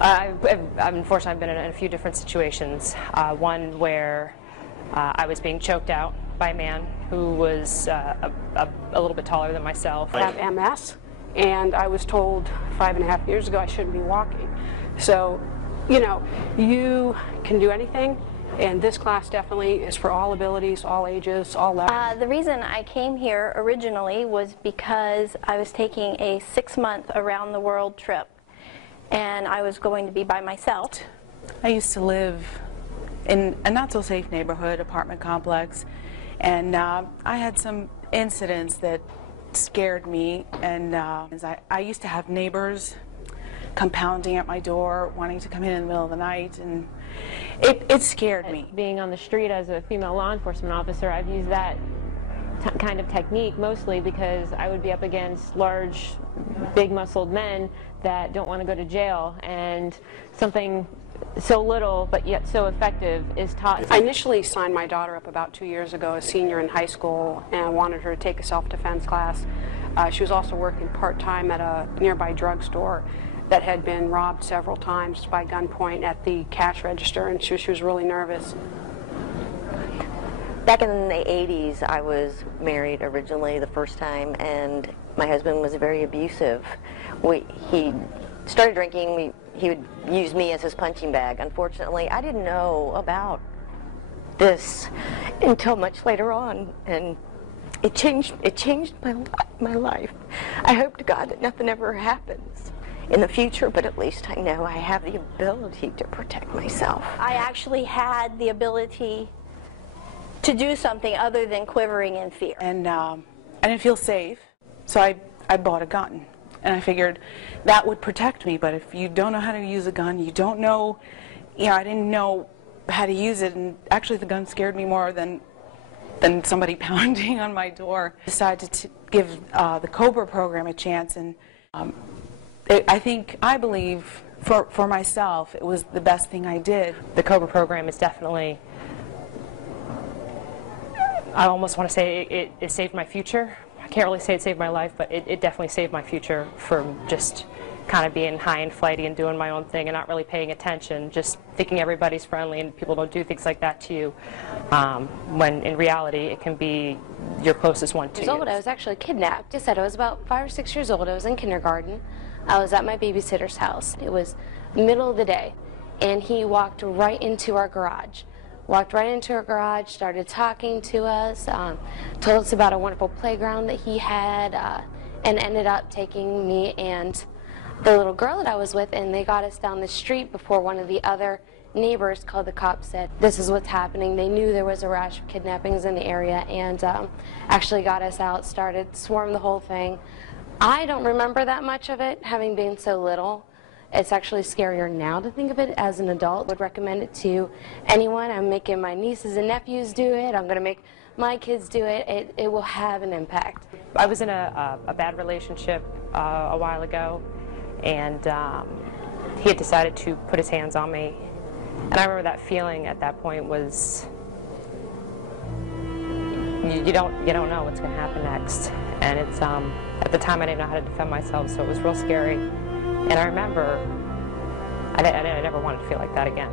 Unfortunately, I've been in a few different situations. One where I was being choked out by a man who was a little bit taller than myself. I have MS, and I was told 5.5 years ago I shouldn't be walking. So, you know, you can do anything, and this class definitely is for all abilities, all ages, all levels. The reason I came here originally was because I was taking a 6-month around the world trip, and I was going to be by myself. I used to live in a not-so-safe neighborhood, apartment complex, and I had some incidents that scared me, and I used to have neighbors compounding at my door, wanting to come in the middle of the night, and it scared me. Being on the street as a female law enforcement officer, I've used that kind of technique mostly because I would be up against large, big-muscled men that don't want to go to jail, and something so little but yet so effective is taught. I initially signed my daughter up about 2 years ago, a senior in high school, and I wanted her to take a self-defense class. She was also working part-time at a nearby drugstore that had been robbed several times by gunpoint at the cash register, and she was really nervous. Back in the 80s, I was married originally the first time, and my husband was very abusive. He started drinking. He would use me as his punching bag. Unfortunately, I didn't know about this until much later on, and it changed my life. I hope to God that nothing ever happens in the future, but at least I know I have the ability to protect myself. I actually had the ability to do something other than quivering in fear. And I didn't feel safe, so I bought a gun. And I figured that would protect me, but if you don't know how to use a gun, you don't know, I didn't know how to use it, and actually the gun scared me more than somebody pounding on my door. I decided to give the COBRA program a chance, and I believe for myself it was the best thing I did. The COBRA program is definitely, I almost want to say it saved my future. I can't really say it saved my life, but it definitely saved my future from just kind of being high and flighty and doing my own thing and not really paying attention, just thinking everybody's friendly and people don't do things like that to you, when in reality it can be your closest one to you. I was actually kidnapped. I said I was about 5 or 6 years old. I was in kindergarten. I was at my babysitter's house. It was middle of the day, and he walked right into our garage. Started talking to us, told us about a wonderful playground that he had, and ended up taking me and the little girl that I was with, and they got us down the street before one of the other neighbors called the cops, said, "This is what's happening." They knew there was a rash of kidnappings in the area, and actually got us out, swarmed the whole thing. I don't remember that much of it, having been so little. It's actually scarier now to think of it as an adult. Would recommend it to anyone. I'm making my nieces and nephews do it. I'm going to make my kids do it. It will have an impact. I was in a bad relationship a while ago, and he had decided to put his hands on me. And I remember that feeling at that point was, you don't know what's going to happen next. And it's at the time I didn't know how to defend myself, so it was real scary. And I remember I never wanted to feel like that again.